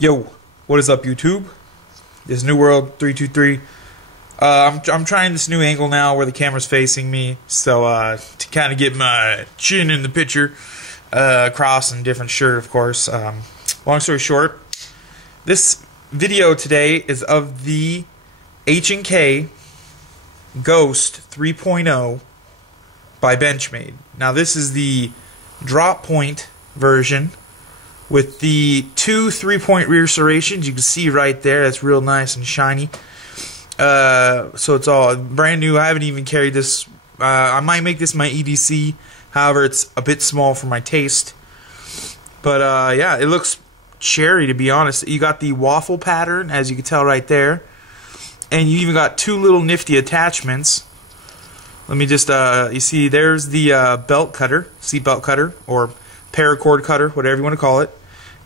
Yo, what is up, YouTube? This is New World 323. I'm trying this new angle now where the camera's facing me, so to kind of get my chin in the picture, cross and different shirt, of course. Long story short, this video today is of the H&K Ghost 3.0 by Benchmade. Now this is the drop point version with the two 3-point rear serrations. You can see right there, that's real nice and shiny. So it's all brand new. I haven't even carried this. I might make this my EDC. However, it's a bit small for my taste. But yeah, it looks cherry, to be honest. You got the waffle pattern, as you can tell right there. And you even got two little nifty attachments. Let me just, you see, there's the belt cutter, seat belt cutter, or paracord cutter, whatever you want to call it.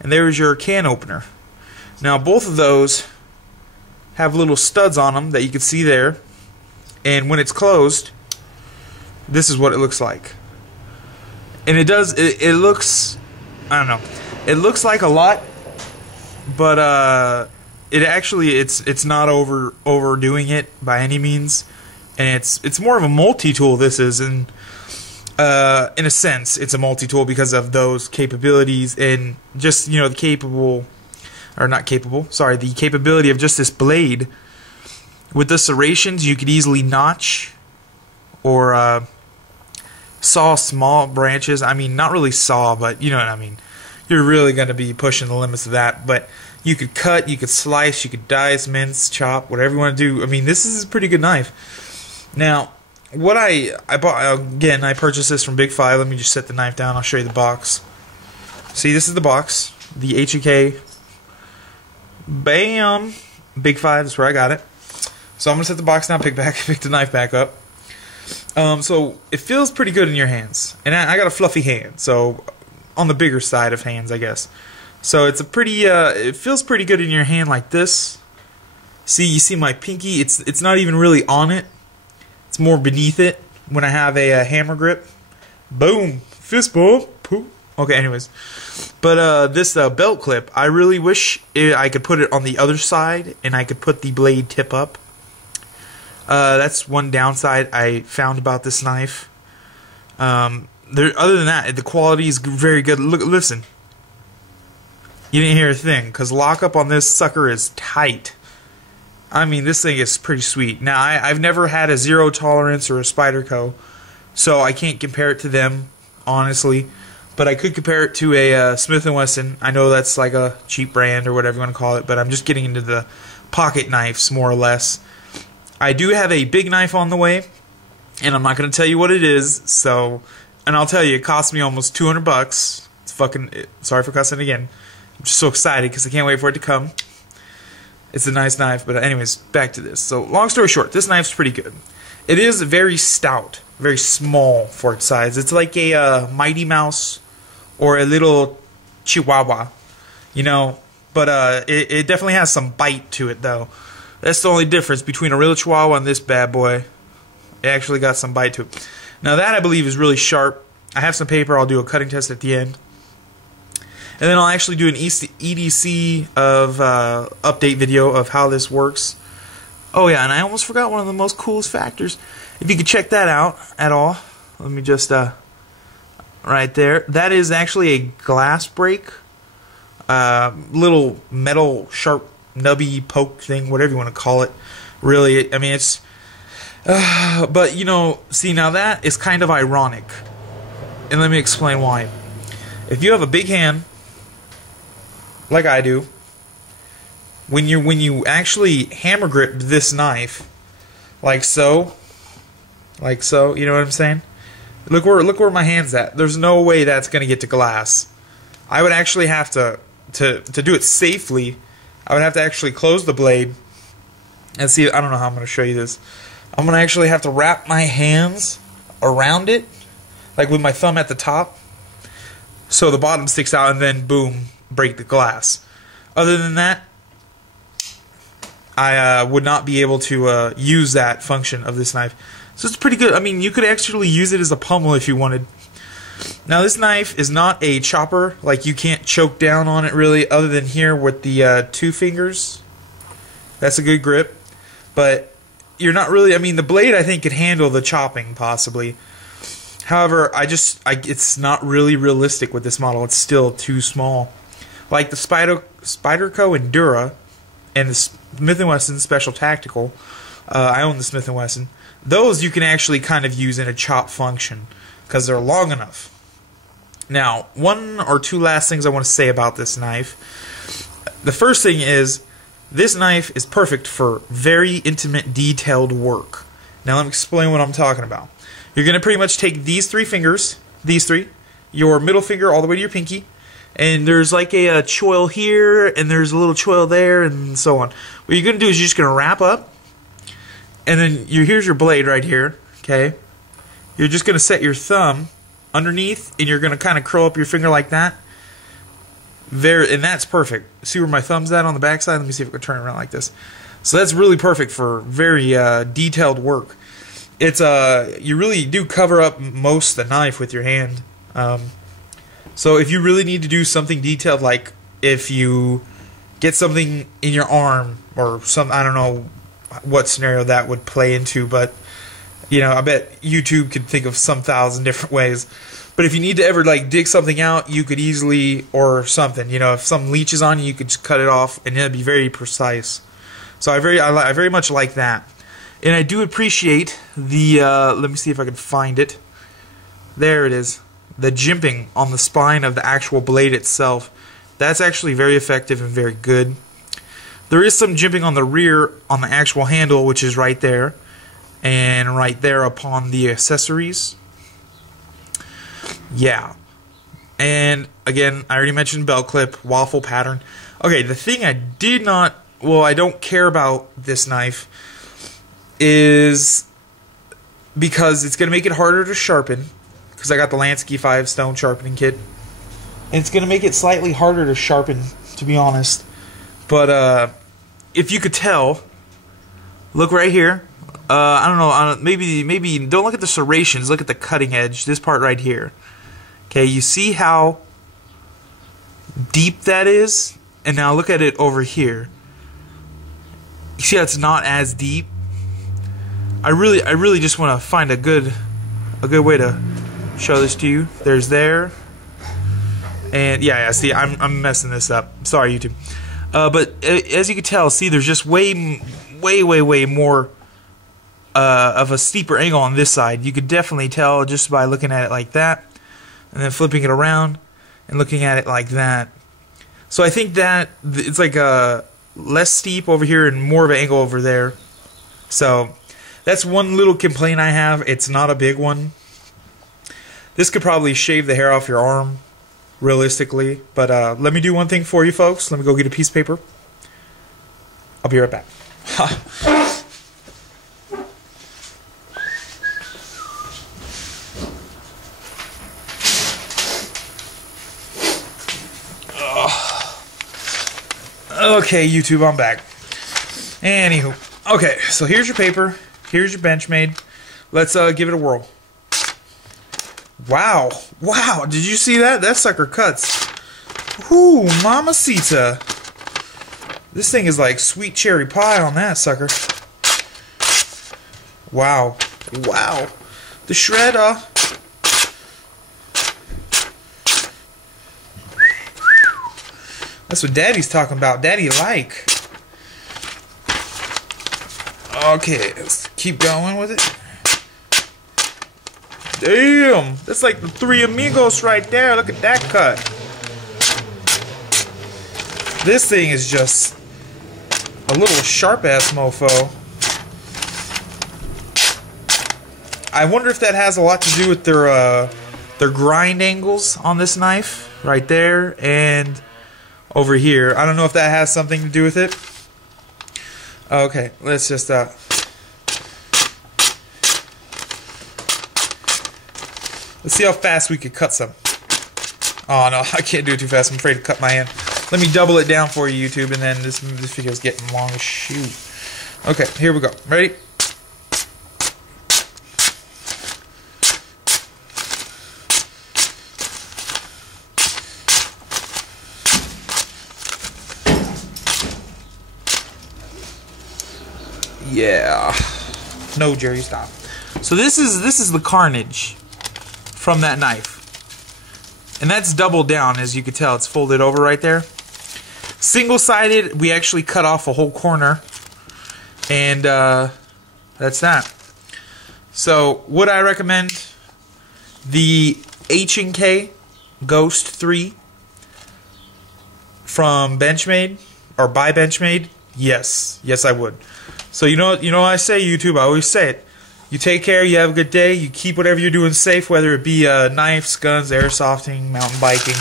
And there's your can opener. Now both of those have little studs on them that you can see there. And when it's closed, this is what it looks like. And it does, it looks, I don't know, it looks like a lot, but it actually, it's not overdoing it by any means. And it's more of a multi-tool, this is, and in a sense, it's a multi-tool because of those capabilities and just, you know, the capability of just this blade. With the serrations, you could easily notch or saw small branches. I mean, not really saw, but you know what I mean. You're really going to be pushing the limits of that. But you could cut, you could slice, you could dice, mince, chop, whatever you want to do. I mean, this is a pretty good knife. Now, what I bought, again, I purchased this from Big 5. Let me just set the knife down. I'll show you the box. See, this is the box. The H&K. Bam! Big 5, that's where I got it. So I'm going to set the box down, pick the knife back up. So it feels pretty good in your hands. And I got a fluffy hand, so on the bigger side of hands, I guess. So it's a pretty, it feels pretty good in your hand like this. See, you see my pinky? It's not even really on it. It's more beneath it when I have a hammer grip. Boom! Fist bump! Poop. Okay, anyways. But this belt clip, I really wish I could put it on the other side and I could put the blade tip up. That's one downside I found about this knife. Other than that, the quality is very good. Look, listen. You didn't hear a thing, because lockup on this sucker is tight. I mean, this thing is pretty sweet. Now, I've never had a Zero Tolerance or a Spyderco, so I can't compare it to them, honestly. But I could compare it to a Smith & Wesson. I know that's like a cheap brand or whatever you want to call it, but I'm just getting into the pocket knives, more or less. I do have a big knife on the way, and I'm not going to tell you what it is, so... And I'll tell you, it cost me almost $200. It's fucking... Sorry for cussing again. I'm just so excited because I can't wait for it to come. It's a nice knife, but anyways, back to this. So, long story short, this knife's pretty good. It is very stout, very small for its size. It's like a Mighty Mouse or a little Chihuahua, you know. But it definitely has some bite to it, though. That's the only difference between a real Chihuahua and this bad boy. It actually got some bite to it. Now that, I believe, is really sharp. I have some paper. I'll do a cutting test at the end. And then I'll actually do an EDC of update video of how this works. Oh yeah, and I almost forgot one of the most coolest factors. If you could check that out at all. Let me just, right there. That is actually a glass break. Little metal, sharp, nubby poke thing, whatever you want to call it. Really, I mean, it's... but, you know, see, now that is kind of ironic. And let me explain why. If you have a big hand, like I do, when you actually hammer grip this knife, like so, you know what I'm saying? Look where my hand's at. There's no way that's gonna get to glass. I would actually have to do it safely. I would have to actually close the blade and see. I don't know how I'm gonna show you this. I'm gonna actually have to wrap my hands around it, like with my thumb at the top, so the bottom sticks out, and then boom, break the glass. Other than that, I would not be able to use that function of this knife. So it's pretty good. I mean, you could actually use it as a pummel if you wanted. Now this knife is not a chopper, like you can't choke down on it really, other than here with the 2 fingers. That's a good grip, but you're not really, I mean the blade I think could handle the chopping possibly. However, it's not really realistic with this model. It's still too small. Like the Spyderco Endura and the Smith & Wesson Special Tactical, I own the Smith & Wesson, those you can actually kind of use in a chop function because they're long enough. Now, 1 or 2 last things I want to say about this knife. The first thing is, this knife is perfect for very intimate, detailed work. Now let me explain what I'm talking about. You're going to pretty much take these 3 fingers, these 3, your middle finger all the way to your pinky, and there's like a choil here, and there's a little choil there, and so on. What you're going to do is you're just going to wrap up, and then here's your blade right here, okay? You're just going to set your thumb underneath, and you're going to kind of curl up your finger like that. And that's perfect. See where my thumb's at on the back side? Let me see if I can turn it around like this. So that's really perfect for very detailed work. It's you really do cover up most of the knife with your hand. So if you really need to do something detailed, like if you get something in your arm or some, I don't know what scenario that would play into, but you know, I bet YouTube could think of some 1,000 different ways. But if you need to ever like dig something out, you could easily, or something, you know, if something leeches on you, you could just cut it off, and it'd be very precise. So I very much like that, and I do appreciate the. Let me see if I can find it. There it is. The jimping on the spine of the actual blade itself. That's actually very effective and very good. There is some jimping on the rear on the actual handle, which is right there. And right there upon the accessories. Yeah. And again, I already mentioned belt clip, waffle pattern. Okay, the thing I don't care about this knife is because it's going to make it harder to sharpen, because I got the Lansky 5 stone sharpening kit. And it's going to make it slightly harder to sharpen, to be honest. But if you could tell, look right here. I don't know, maybe don't look at the serrations, look at the cutting edge, this part right here. Okay, you see how deep that is? And now look at it over here. You see how it's not as deep? I really just want to find a good way to show this to you. There's there. And yeah, see, I'm messing this up. Sorry, YouTube. But as you can tell, see, there's just way more of a steeper angle on this side. You could definitely tell just by looking at it like that, and then flipping it around and looking at it like that. So I think that it's like less steep over here and more of an angle over there. So that's one little complaint I have. It's not a big one. This could probably shave the hair off your arm, realistically. But let me do one thing for you folks. Let me go get a piece of paper. I'll be right back. Okay, YouTube, I'm back. Anywho, okay, so here's your paper. Here's your Benchmade. Let's give it a whirl. Wow, wow! Did you see that? That sucker cuts. Whoo, mamacita! This thing is like sweet cherry pie on that sucker. Wow, wow! The shredder. That's what Daddy's talking about. Daddy like. Okay, let's keep going with it. Damn! That's like the Three Amigos right there. Look at that cut. This thing is just a little sharp-ass mofo. I wonder if that has a lot to do with their grind angles on this knife. Right there and over here. I don't know if that has something to do with it. Okay, let's just let's see how fast we could cut some. Oh no, I can't do it too fast. I'm afraid to cut my hand. Let me double it down for you, YouTube, and then this video is getting long as shoot. Okay, here we go. Ready? Yeah. No, Jerry, stop. So this is the carnage from that knife. And that's doubled down, as you can tell. It's folded over right there. Single-sided, we actually cut off a whole corner. And that's that. So, would I recommend the H&K Ghost 3 from Benchmade, or by Benchmade? Yes. Yes, I would. So you know what I say, YouTube? I always say it. You take care, you have a good day, you keep whatever you're doing safe, whether it be knives, guns, airsofting, mountain biking,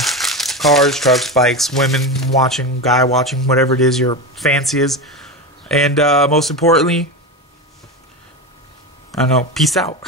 cars, trucks, bikes, women watching, guy watching, whatever it is your fancy is. And most importantly, I don't know, peace out.